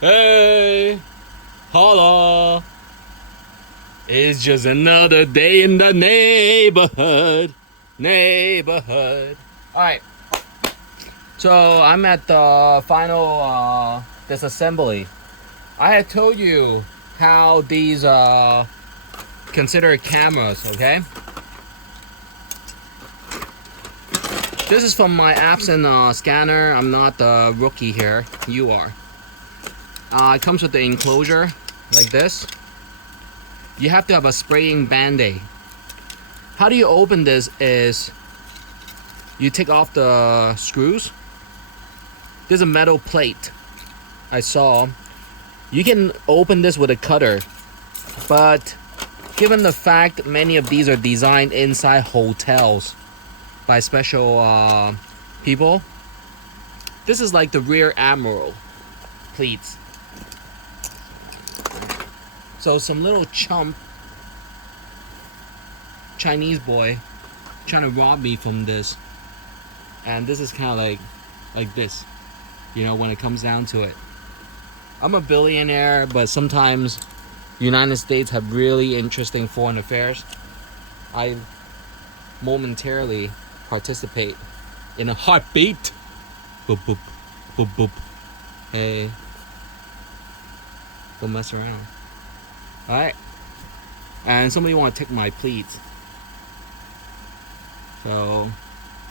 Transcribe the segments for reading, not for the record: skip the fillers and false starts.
Hey, holla. It's just another day in the neighborhood. Neighborhood. Alright, so I'm at the final disassembly. I had told you how these consider cameras, okay? This is from my Epson scanner. I'm not the rookie here. You are. It comes with the enclosure like this. You have to have a spraying band-aid. How do you open this is you take off the screws. There's a metal plate I saw. You can open this with a cutter, but given the fact many of these are designed inside hotels by special people, this is like the rear admiral pleats. So some little chump Chinese boy trying to rob me from this, and this is kind of like this, you know, when it comes down to it. I'm a billionaire, but sometimes United States have really interesting foreign affairs. I momentarily participate in a heartbeat. Boop boop boop boop. Hey, don't mess around. All right, and somebody want to take my pleats. So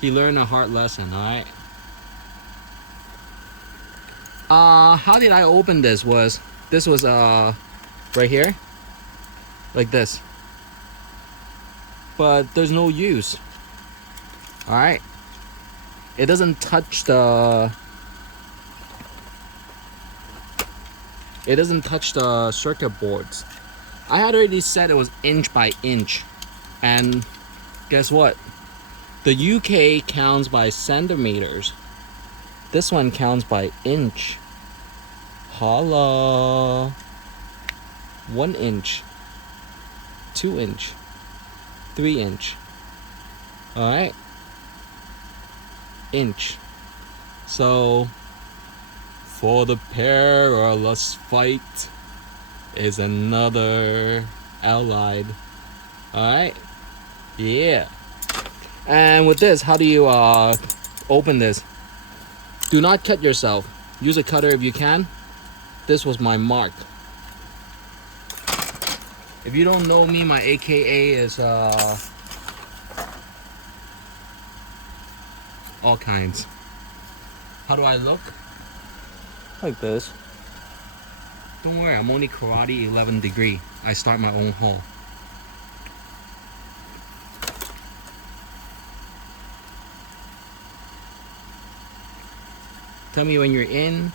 he learned a hard lesson. All right. How did I open this? This was right here, like this. But there's no use. All right. It doesn't touch the. It doesn't touch the circuit boards. I had already said it was inch by inch, and guess what? The UK counts by centimeters. This one counts by inch. Holla. 1 inch. 2 inch. 3 inch. Alright? Inch. So, for the perilous fight is another allied. Alright? Yeah. And with this, how do you open this? Do not cut yourself. Use a cutter if you can. This was my mark. If you don't know me, my AKA is all kinds. How do I look? Like this. Don't worry, I'm only karate 11 degree. I start my own hole. Tell me when you're in.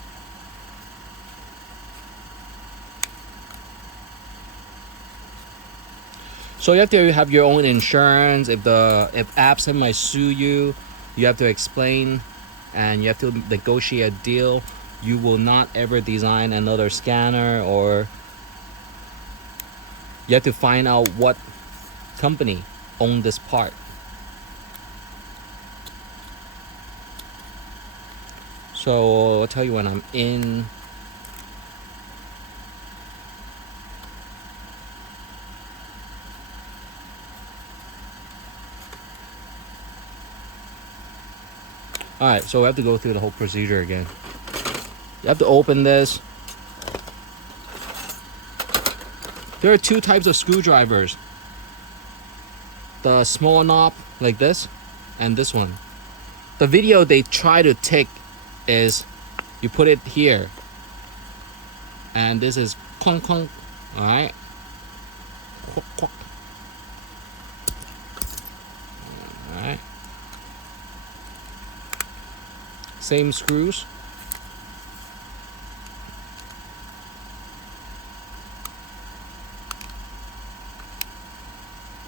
So you have to have your own insurance. If Epson might sue you, you have to explain, and you have to negotiate a deal. You will not ever design another scanner, or you have to find out what company owned this part. So I'll tell you when I'm in. Alright, so we have to go through the whole procedure again. You have to open this. There are 2 types of screwdrivers. The small knob, like this, and this one. The video they try to take is you put it here, and this is clunk clunk. Alright. Alright. Same screws.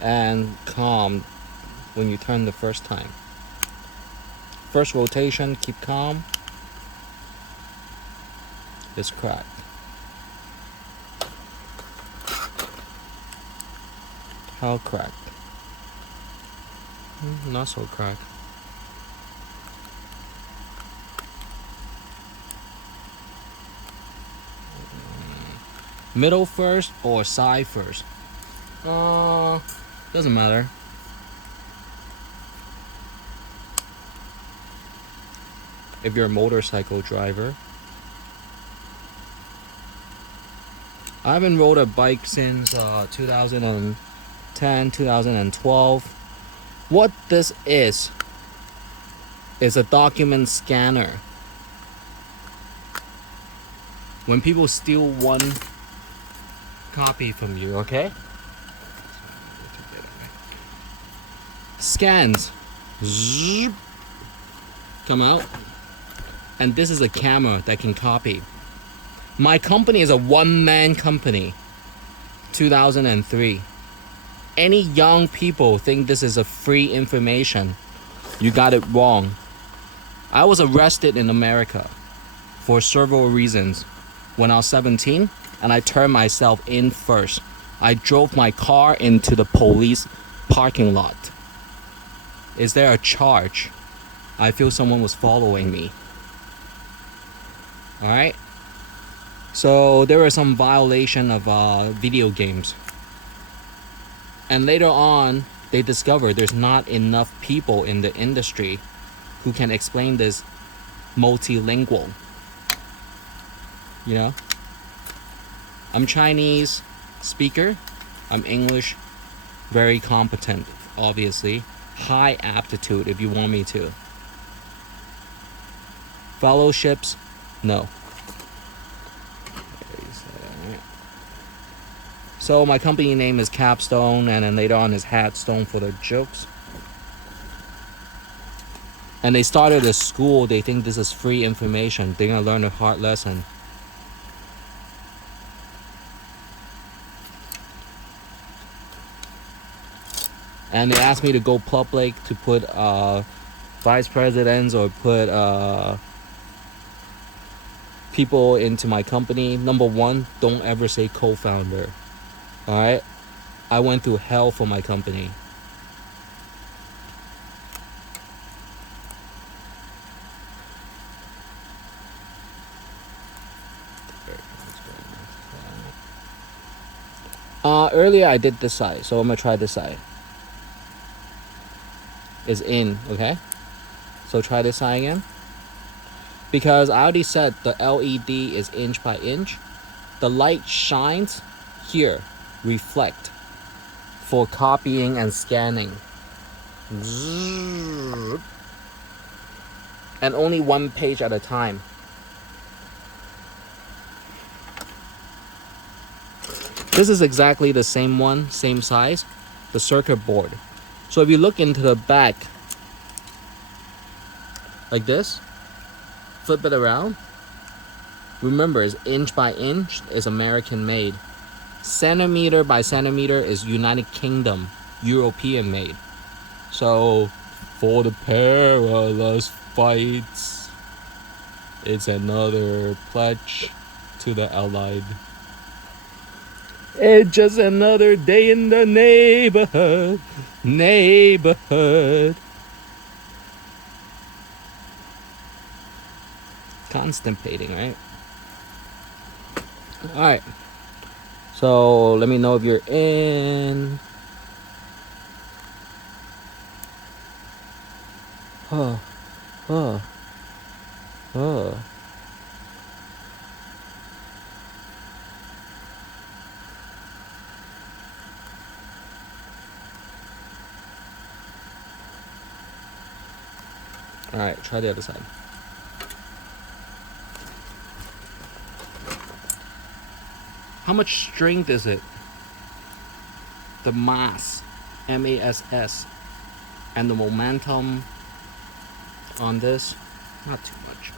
And calm when you turn the first time. First rotation, keep calm. It's cracked. How cracked? Not so cracked. Middle first or side first? Doesn't matter. If you're a motorcycle driver. I haven't rode a bike since 2010, 2012. What this is a document scanner. When people steal one copy from you, okay? Scans. Zzz, come out. And this is a camera that can copy. My company is a one-man company. 2003. Any young people think this is a free information, you got it wrong. I was arrested in America for several reasons when I was 17, and I turned myself in first. I drove my car into the police parking lot. Is there a charge? I feel someone was following me. Alright? So there was some violation of video games. And later on, they discovered there's not enough people in the industry who can explain this multilingual. You know? I'm Chinese speaker. I'm English very competent, obviously. High aptitude if you want me to. Fellowships, no. So my company name is Capstone, and then later on is Hatstone for the jokes. And they started a school. They think this is free information. They're gonna learn a hard lesson. And they asked me to go public to put vice presidents or put people into my company. Number one, don't ever say co-founder. Alright? I went through hell for my company. Earlier I did this side, so I'm gonna try this side. Is in, okay? So try this side again. Because I already said the LED is inch by inch. The light shines here, reflect, for copying and scanning. And only one page at a time. This is exactly the same one, same size, the circuit board. So if you look into the back, like this, flip it around, remember it's inch by inch is American made. Centimeter by centimeter is United Kingdom, European made. So, for the perilous fights, it's another pledge to the Allied. It's just another day in the neighborhood. Constipating, right? Alright. So, let me know if you're in. Alright, try the other side. How much strength is it? The mass, M-A-S-S, and the momentum on this, not too much.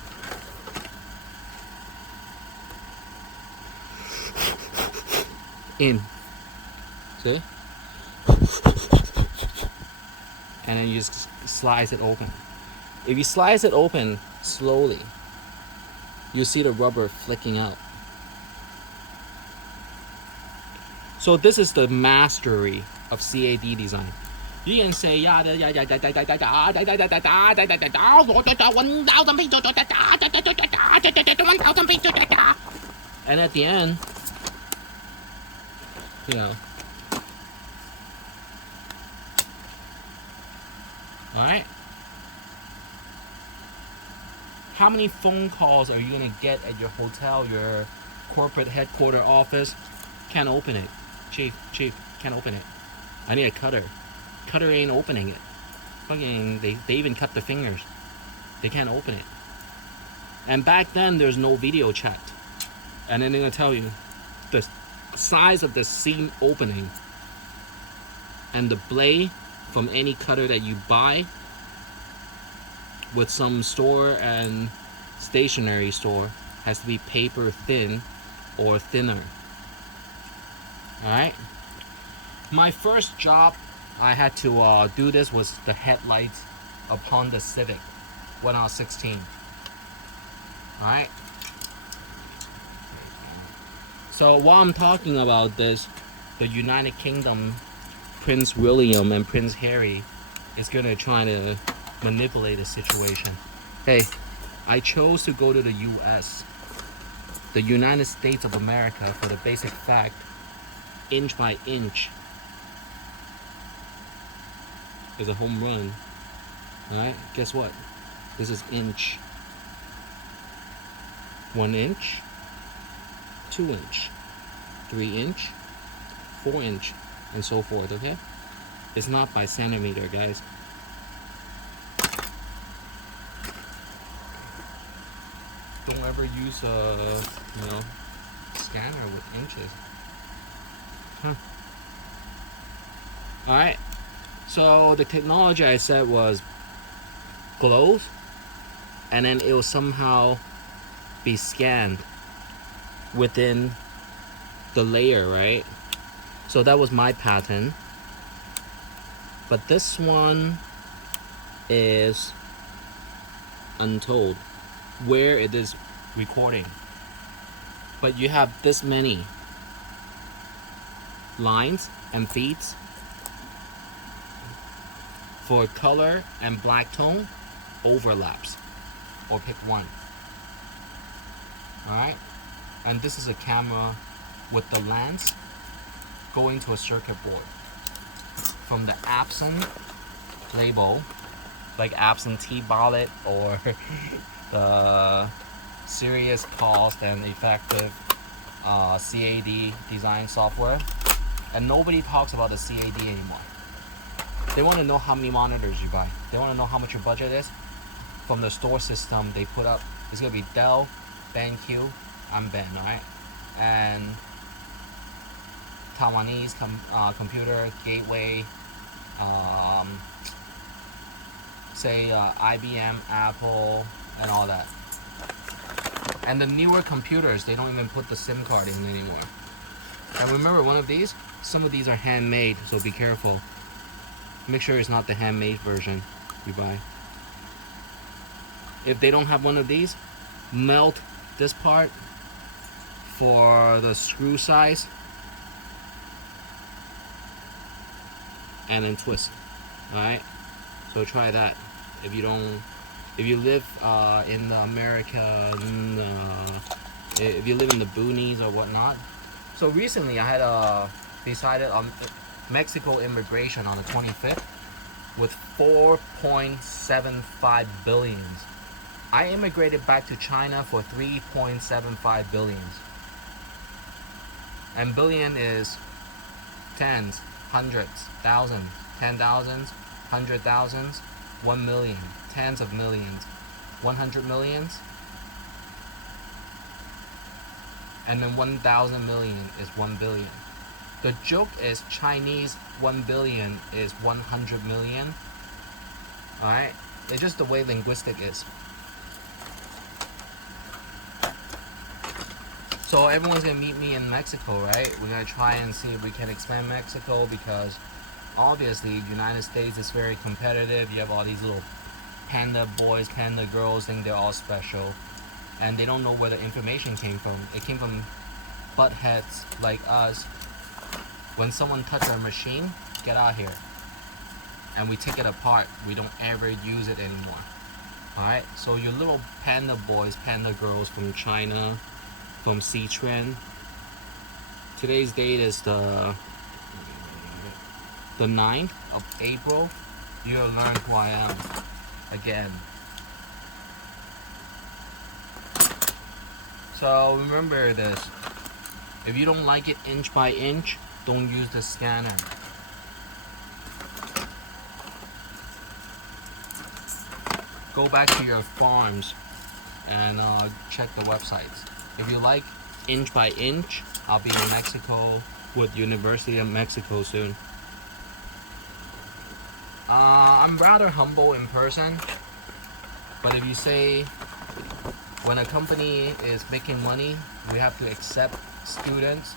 In. See? And then you just slice it open. If you slice it open slowly, you see the rubber flicking out. So this is the mastery of CAD design. You can say and at the end you know. Alright? How many phone calls are you gonna get at your hotel, your corporate headquarter office? Can't open it. Chief, can't open it. I need a cutter. Cutter ain't opening it. Fucking, they even cut the fingers. They can't open it. And back then, there's no video chat. And then they're gonna tell you the size of the seam opening and the blade from any cutter that you buy with some store and stationery store has to be paper thin or thinner. Alright? My first job I had to do this was the headlights of Honda Civic when I was 16. Alright? So while I'm talking about this, the United Kingdom, Prince William and Prince Harry is gonna try to manipulate the situation. Hey, I chose to go to the US, the United States of America, for the basic fact, inch by inch is a home run. Alright, guess what? This is inch. 1 inch, 2 inch, 3 inch, 4 inch, and so forth, okay? It's not by centimeter, guys. Don't ever use a, scanner with inches. Huh. Alright. So the technology I said was glows, and then it will somehow be scanned within the layer, right? So that was my pattern. But this one is untold where it is recording. But you have this many lines and feeds for color and black tone overlaps, or pick one. Alright? And this is a camera with the lens going to a circuit board. From the Epson label, like Epson T-Bullet or the serious cost and effective CAD design software. And nobody talks about the CAD anymore. They want to know how many monitors you buy. They want to know how much your budget is. From the store system they put up, it's going to be Dell, BenQ, I'm Ben, alright? And Taiwanese computer, Gateway, say IBM, Apple, and all that. And the newer computers, they don't even put the SIM card in anymore. And remember, one of these, some of these are handmade, so be careful. Make sure it's not the handmade version you buy. If they don't have one of these, melt this part for the screw size and then twist. Alright? So try that. If you live in the American, if you live in the boonies or whatnot. So recently I had decided on Mexico immigration on the 25th with 4.75 billions. I immigrated back to China for 3.75 billions. And billion is tens, hundreds, thousands, 10,000s, 100,000s, 1 million, tens of millions, 100 millions, and then 1,000 million is 1 billion. The joke is Chinese 1 billion is 100 million. Alright? It's just the way linguistic is. So everyone's gonna meet me in Mexico, right? We're gonna try and see if we can expand Mexico, because obviously United States is very competitive. You have all these little panda boys, panda girls, think they're all special, and they don't know where the information came from. It came from buttheads like us. When someone touches our machine, get out here. And we take it apart. We don't ever use it anymore. Alright? So your little panda boys, panda girls from China, from Citron, Today's date is the 9th of April. You'll learn who I am again. So remember this. If you don't like it inch by inch, don't use the scanner. Go back to your farms and check the websites. If you like inch by inch, I'll be in Mexico with University of Mexico soon. I'm rather humble in person, but if you say when a company is making money, we have to accept students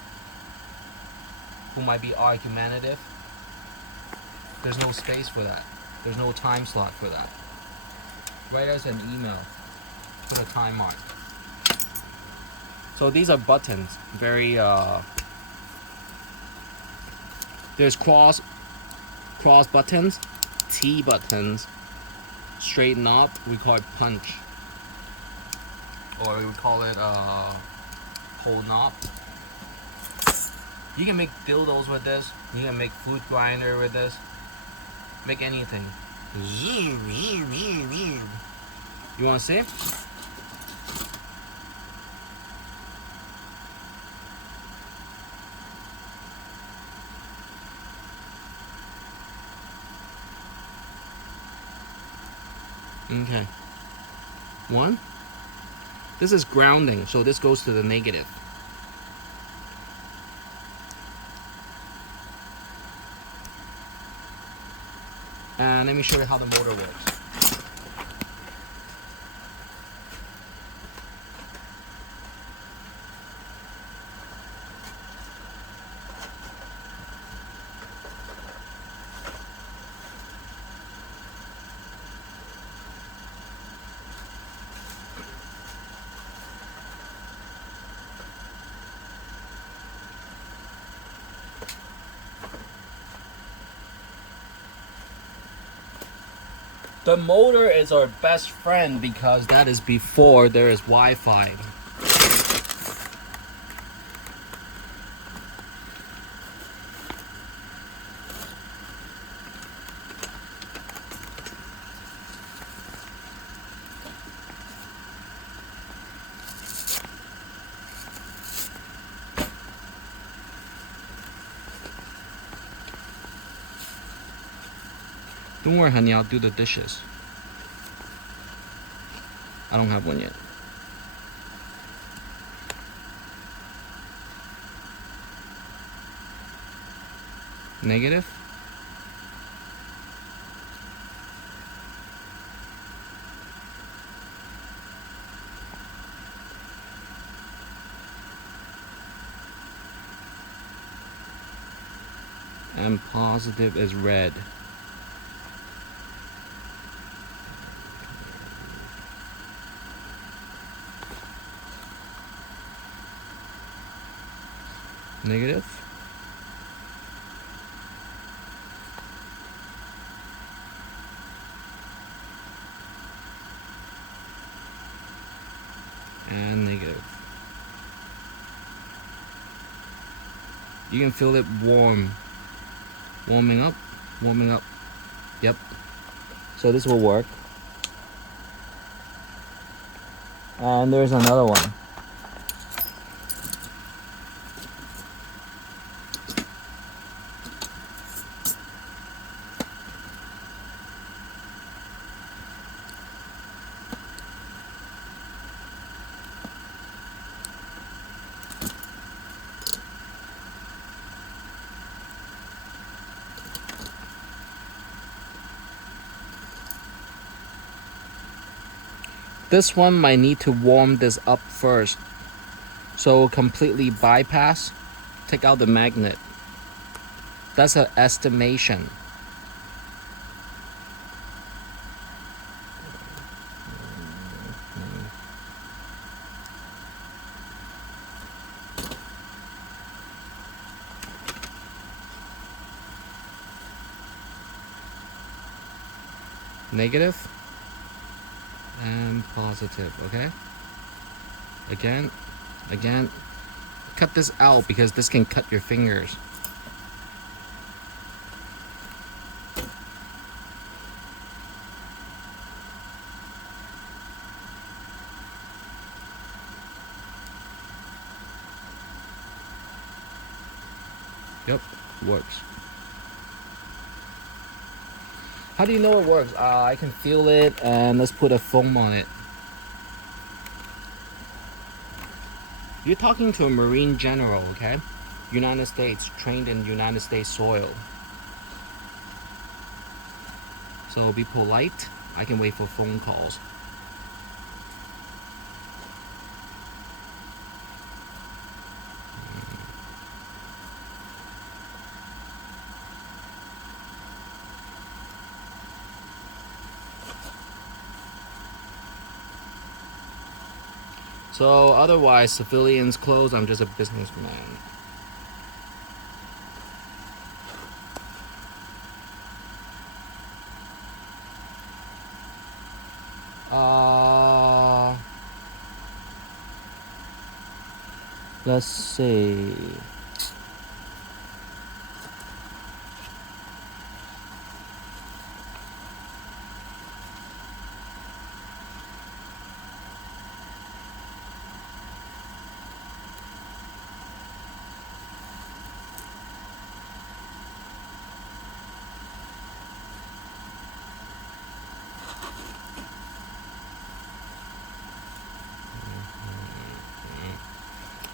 who might be argumentative. There's no space for that. There's no time slot for that. Write us an email. Put a time mark. So these are buttons. Very there's cross buttons, T buttons, straight knob, we call it punch. Or we call it pull knob. You can make dildos with this. You can make food grinder with this. Make anything. You want to see? Okay. One. This is grounding, so this goes to the negative. And let me show you how the motor works. The motor is our best friend because that is before there is Wi-Fi. Don't worry, honey, I'll do the dishes. I don't have one yet. Negative. And positive is red. Negative. And negative. You can feel it warming up. Yep. So this will work. And there's another one. This one might need to warm this up first. So completely bypass, take out the magnet. That's an estimation. Negative and positive, okay? Again, cut this out because this can cut your fingers. Yep, works. How do you know it works? I can feel it, and let's put a foam on it. You're talking to a Marine general, okay? United States, trained in United States soil. So be polite. I can wait for phone calls. So otherwise, civilians clothes, I'm just a businessman. Let's see.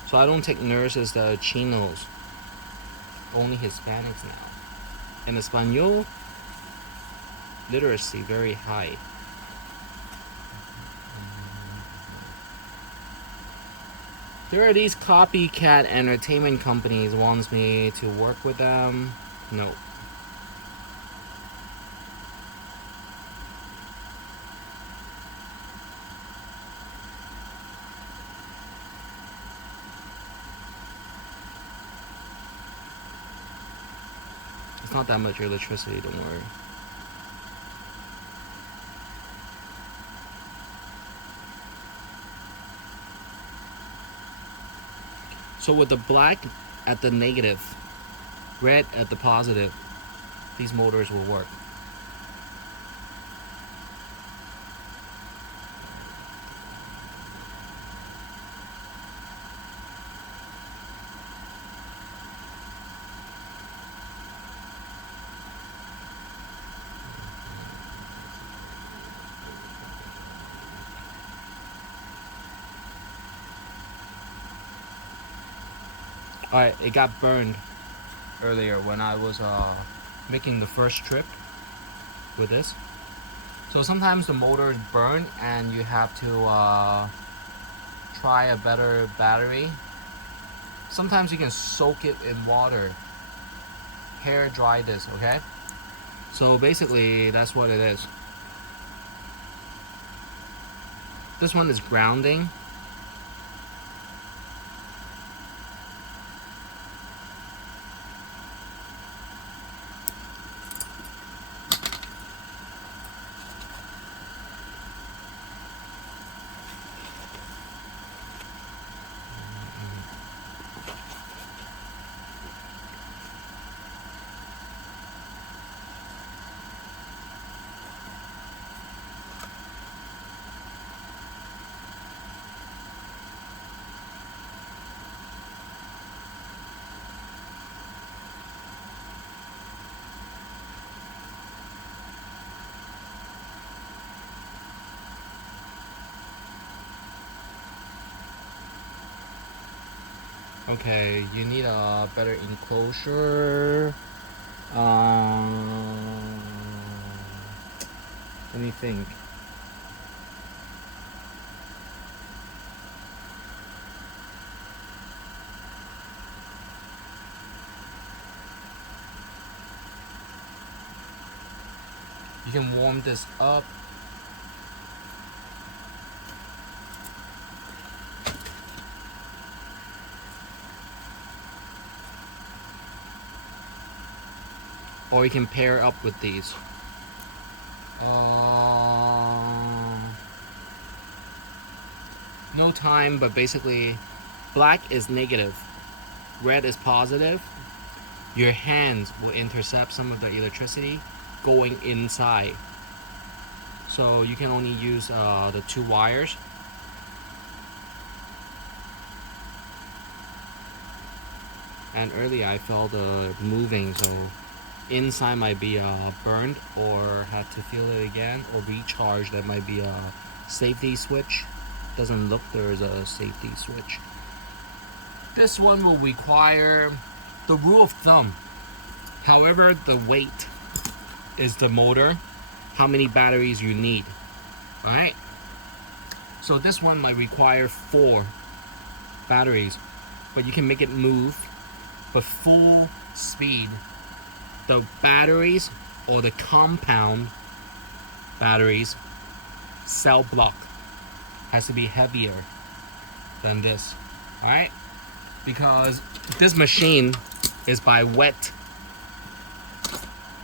So I don't take nurses that are chinos. Only Hispanics now. In Espanol, literacy very high. There are these copycat entertainment companies wants me to work with them. No. It's not that much electricity, don't worry. So with the black at the negative, red at the positive, these motors will work. Alright, it got burned earlier when I was making the first trip with this. So sometimes the motors burn and you have to try a better battery. Sometimes you can soak it in water. Hair dry this, okay? So basically that's what it is. This one is grounding. Okay, you need a better enclosure. Let me think. You can warm this up. Or you can pair up with these. No time, but basically black is negative. red is positive, your hands will intercept some of the electricity going inside. So you can only use the 2 wires. And earlier I felt moving, so inside might be burned or had to feel it again or recharge. That might be a safety switch. Doesn't look there's a safety switch. This one will require the rule of thumb. However, the weight is the motor, how many batteries you need. Alright? So this one might require 4 batteries, but you can make it move. But full speed, the batteries or the compound batteries cell block has to be heavier than this. Alright? Because this machine is by wet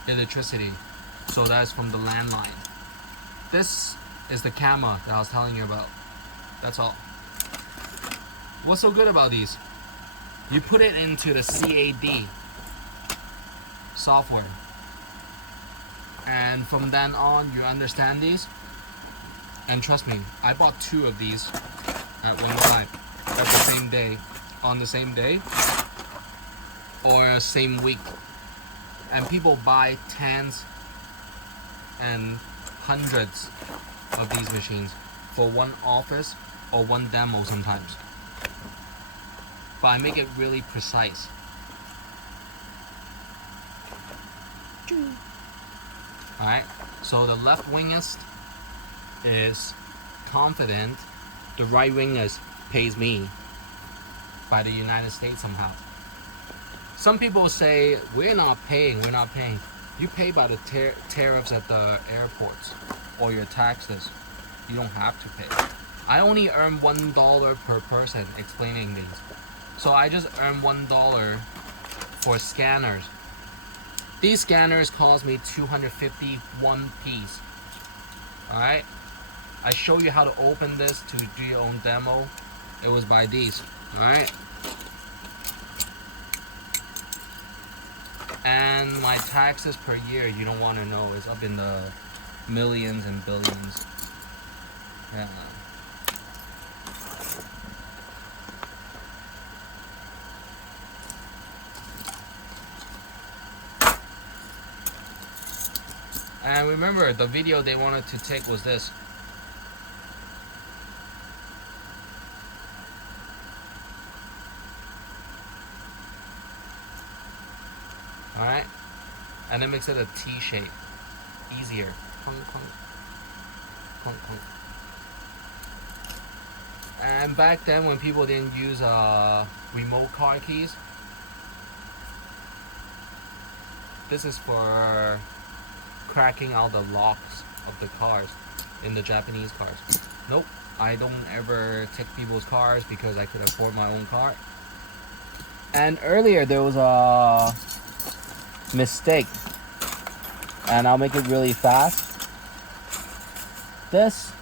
electricity. So that's from the landline. This is the camera that I was telling you about. That's all. What's so good about these? You put it into the CAD software, and from then on you understand these. And trust me, I bought 2 of these at one time, at the same day, on the same day or same week. And people buy tens and hundreds of these machines for one office or one demo sometimes. But I make it really precise. Alright, so the left wingist is confident, the right wingist pays me by the United States somehow. Some people say, we're not paying. You pay by the tariffs at the airports or your taxes. You don't have to pay. I only earn $1 per person explaining these. So I just earn $1 for scanners. These scanners cost me $250 one piece. Alright? I show you how to open this to do your own demo. It was by these. Alright? And my taxes per year, you don't want to know, is up in the millions and billions. Yeah. And remember, the video they wanted to take was this. Alright? And it makes it a T shape. Easier. Clunk, clunk. Clunk, clunk. And back then when people didn't use remote car keys, this is for cracking out the locks of the cars in the Japanese cars. Nope, I don't ever take people's cars because I could afford my own car. And earlier there was a mistake, and I'll make it really fast. This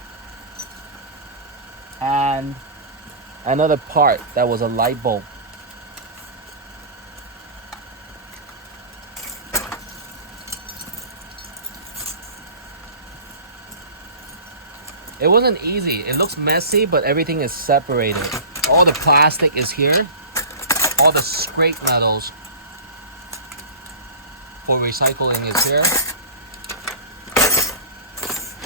and another part that was a light bulb. It wasn't easy. It looks messy, but everything is separated. All the plastic is here. All the scrape metals for recycling is here.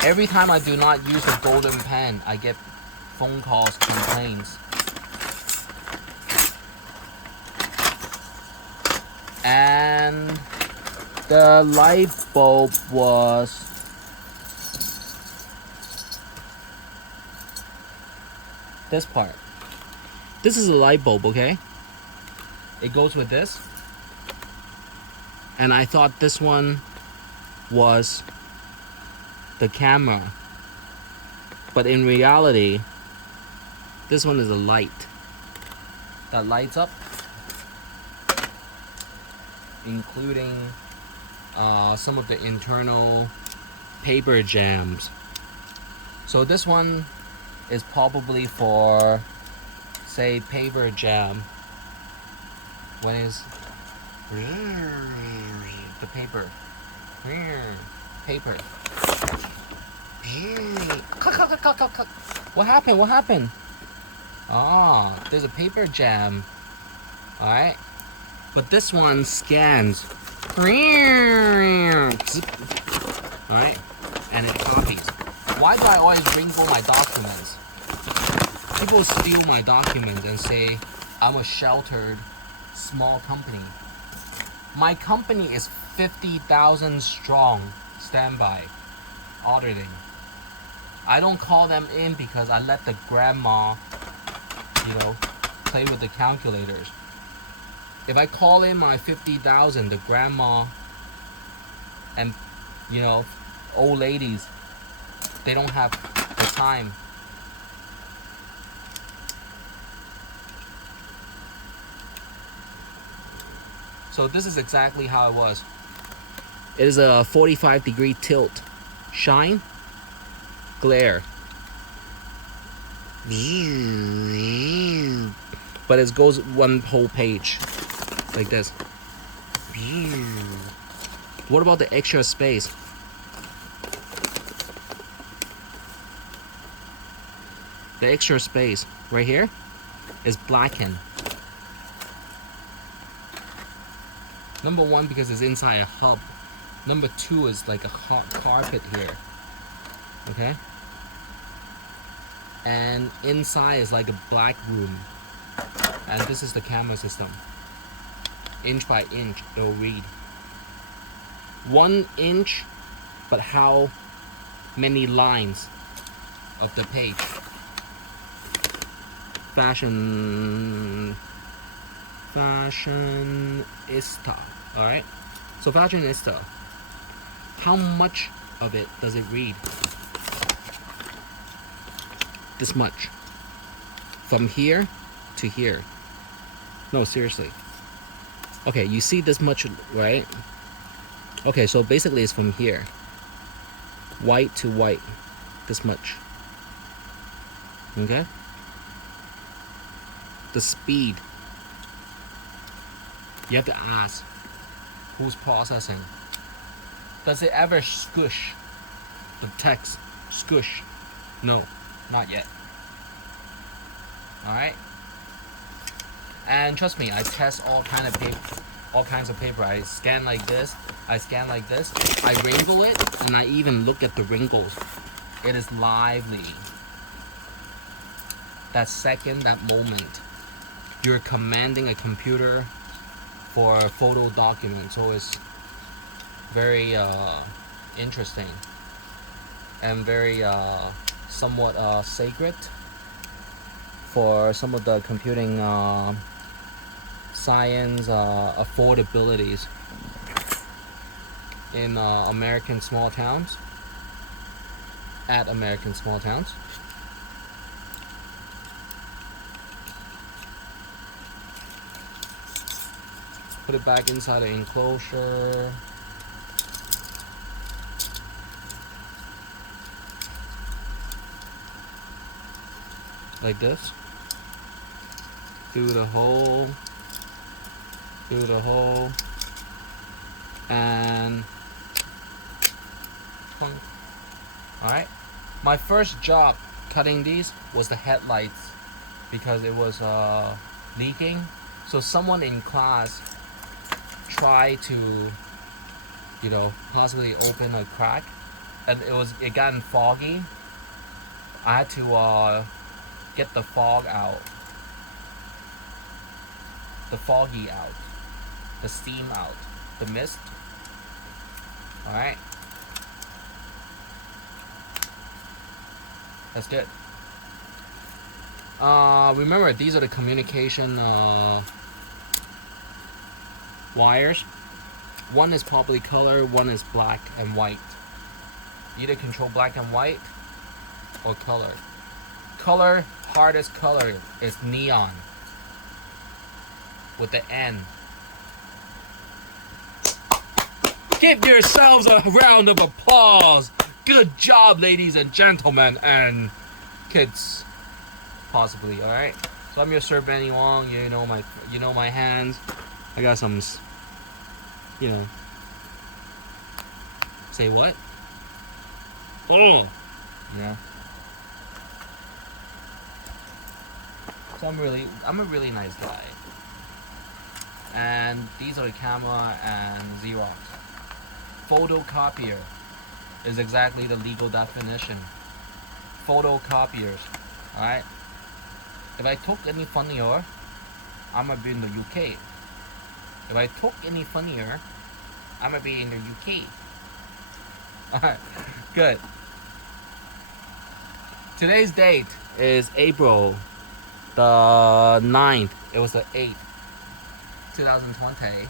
Every time I do not use the golden pen, I get phone calls, complaints. And the light bulb was this part. This is a light bulb, okay? It goes with this. And I thought this one was the camera. But in reality, this one is a light that lights up, including some of the internal paper jams. So this one is probably for, say, paper jam. when is the paper. Paper. What happened? What happened? Ah, there's a paper jam. Alright. But this one scans. Alright. And it copies. Why do I always wrinkle my documents? People steal my documents and say I'm a sheltered small company. My company is 50,000 strong. Standby. Auditing. I don't call them in because I let the grandma, play with the calculators. If I call in my 50,000, the grandma and, old ladies, they don't have the time. So this is exactly how it was. It is a 45-degree tilt. Shine, glare. But it goes one whole page. Like this. What about the extra space? The extra space right here is blackened. Number one, because it's inside a hub. Number two is like a hot carpet here. Okay? And inside is like a black room. And this is the camera system. Inch by inch, it'll read. 1 inch, but how many lines of the page? Fashionista. Alright? So fashionista. How much of it does it read? This much. From here to here. No, seriously. Okay, you see this much, right? Okay, so basically it's from here. White to white. This much. Okay? The speed. You have to ask, who's processing? Does it ever squish? The text squish? No, not yet. Alright? And trust me, I test all kinds of paper. I scan like this, I scan like this, I wrinkle it, and I even look at the wrinkles. It is lively. That second, that moment, you're commanding a computer for a photo document, so it's very interesting and very somewhat sacred for some of the computing science affordabilities in American small towns, at American small towns. Put it back inside the enclosure. Like this. Through the hole. And alright. My first job cutting these was the headlights because it was leaking. So someone in class tried to, possibly open a crack, and it got foggy. I had to get the fog out, the foggy out, the steam out, the mist. Alright. That's good. Remember, these are the communication wires. One is probably color, one is black and white. Either control black and white or color. Color, hardest color is neon with the N. Give yourselves a round of applause. Good job, ladies and gentlemen and kids, possibly. All right. So I'm your Sir Benny Wong. You know my hands. I got some, you know. Say what? Oh, yeah. So I'm a really nice guy. And these are the camera and Xerox. Photocopier is exactly the legal definition. Photocopiers, alright? If I took any funnier, I'm gonna be in the UK. If I took any funnier, I'm gonna be in the UK. Alright, good. Today's date is April the 9th. It was the 8th, 2020.